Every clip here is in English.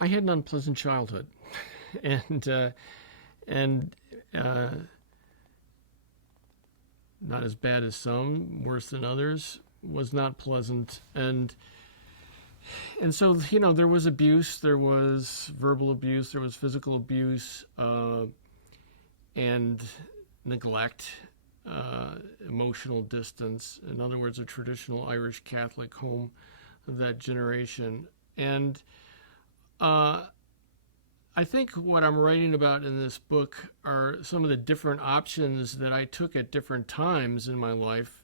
I had an unpleasant childhood, and and uh, not as bad as some, worse than others. Was not pleasant, and so there was abuse, there was verbal abuse, there was physical abuse, and neglect, emotional distance. In other words, a traditional Irish Catholic home of that generation, and uh, I think what I'm writing about in this book are some of the different options that I took at different times in my life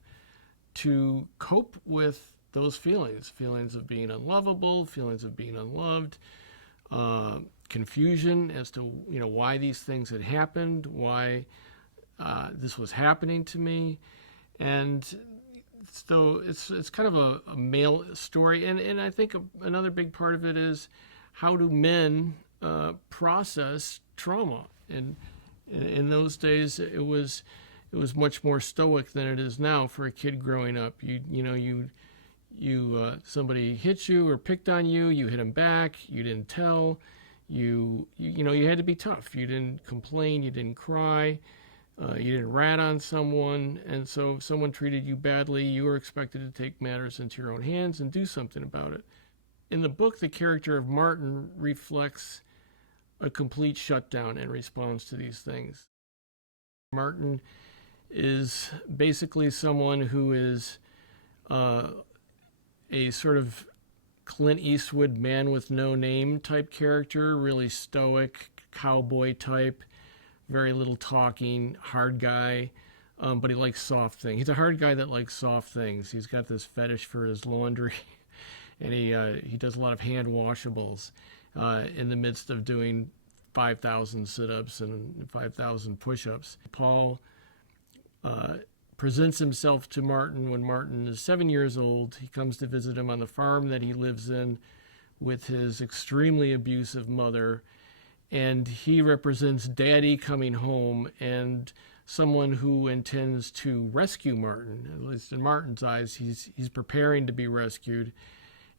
to cope with those feelings of being unlovable, feelings of being unloved, confusion as to why these things had happened, why this was happening to me, and so it's kind of a male story, and I think another big part of it is how do men process trauma. And in those days, it was much more stoic than it is now for a kid growing up. Somebody hit you or picked on you, you hit them back, you didn't tell, you had to be tough. You didn't complain, you didn't cry, you didn't rat on someone, and so if someone treated you badly, you were expected to take matters into your own hands and do something about it. In the book, the character of Martin reflects a complete shutdown in response to these things. Martin is basically someone who is a sort of Clint Eastwood man with no name type character, really stoic, cowboy type, very little talking, hard guy, but he likes soft things. He's a hard guy that likes soft things. He's got this fetish for his laundry, and he does a lot of hand washables in the midst of doing 5,000 sit-ups and 5,000 push-ups. Paul presents himself to Martin when Martin is 7 years old. He comes to visit him on the farm that he lives in with his extremely abusive mother, and he represents Daddy coming home and someone who intends to rescue Martin. At least in Martin's eyes, he's preparing to be rescued,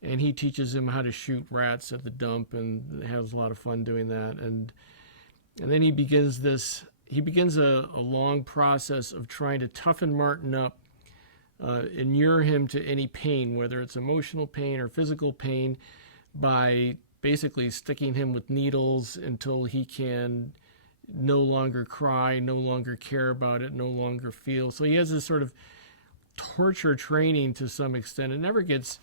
and he teaches him how to shoot rats at the dump and has a lot of fun doing that. And then he begins a long process of trying to toughen Martin up, inure him to any pain, whether it's emotional pain or physical pain, by basically sticking him with needles until he can no longer cry, no longer care about it, no longer feel. So he has this sort of torture training to some extent. It never gets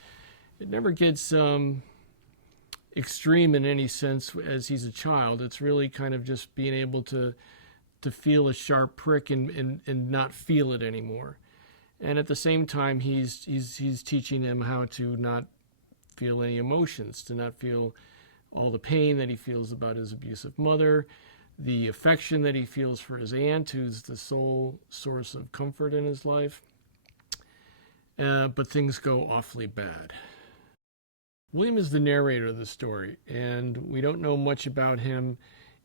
extreme in any sense as he's a child. It's really kind of just being able to feel a sharp prick and not feel it anymore. And at the same time, he's teaching him how to not feel any emotions, to not feel all the pain that he feels about his abusive mother, the affection that he feels for his aunt, who's the sole source of comfort in his life. But things go awfully bad. William is the narrator of the story, and we don't know much about him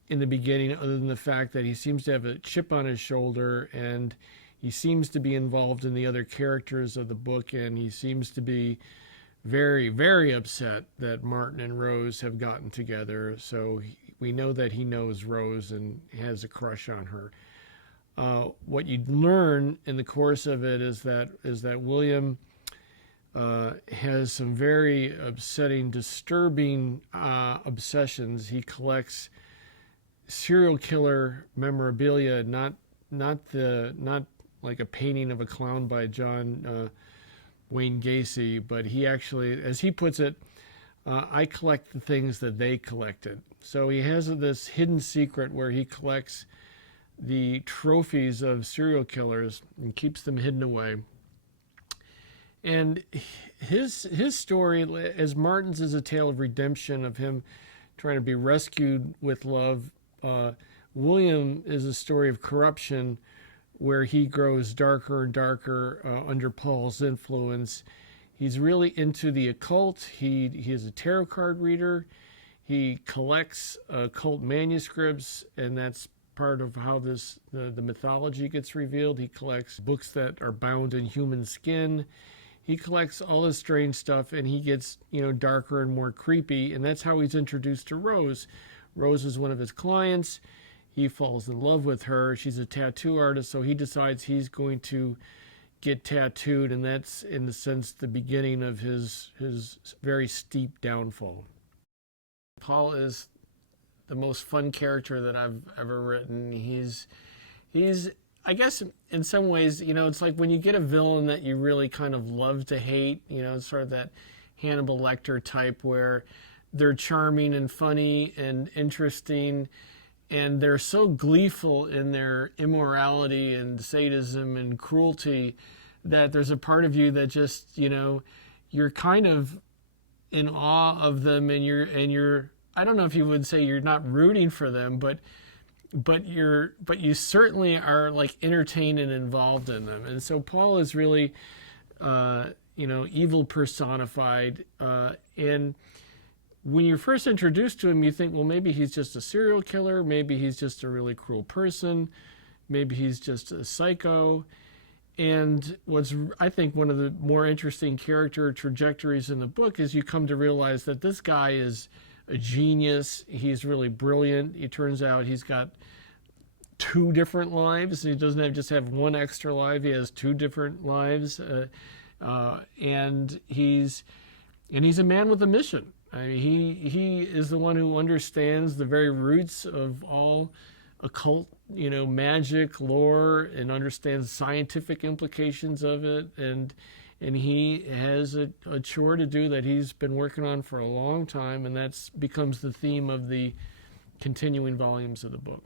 in the beginning other than the fact that he seems to have a chip on his shoulder, and he seems to be involved in the other characters of the book, and he seems to be very, very upset that Martin and Rose have gotten together. So we know that he knows Rose and has a crush on her. What you learn in the course of it is that William has some very upsetting, disturbing obsessions. He collects serial killer memorabilia, not like a painting of a clown by John Wayne Gacy, but he actually, as he puts it, I collect the things that they collected. So he has this hidden secret where he collects the trophies of serial killers and keeps them hidden away. And his story, as Martin's, is a tale of redemption, of him trying to be rescued with love. William is a story of corruption, where he grows darker and darker under Paul's influence. He's really into the occult. He is a tarot card reader. He collects occult manuscripts, and that's part of how the mythology gets revealed. He collects books that are bound in human skin. he collects all this strange stuff, and he gets, darker and more creepy. And that's how he's introduced to Rose. Rose is one of his clients. He falls in love with her. She's a tattoo artist, so he decides he's going to get tattooed, and that's, in a sense, the beginning of his very steep downfall. Paul is the most fun character that I've ever written. He's I guess in some ways, it's like when you get a villain that you really kind of love to hate, it's sort of that Hannibal Lecter type where they're charming and funny and interesting, and they're so gleeful in their immorality and sadism and cruelty that there's a part of you that just, you're kind of in awe of them, and you're I don't know if you would say you're not rooting for them, but you certainly are like entertained and involved in them. And so Paul is really evil personified, and when you're first introduced to him, you think, well, maybe he's just a serial killer, maybe he's just a really cruel person, maybe he's just a psycho. And what's, I think, one of the more interesting character trajectories in the book is you come to realize that this guy is a genius. He's really brilliant. It turns out he's got 2 different lives. He doesn't just have one extra life. He has 2 different lives, and he's a man with a mission. I mean, he is the one who understands the very roots of all occult, magic, lore, and understands scientific implications of it. And he has a chore to do that he's been working on for a long time, and that becomes the theme of the continuing volumes of the book.